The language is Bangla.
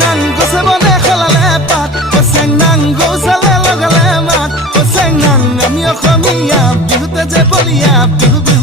নাং গছে বনে খলালে পাত চেং নাং গৌচালে লগালে মাত চেং নাং আমি অসমীয়া বিহুতে যে বলিয়া বিহু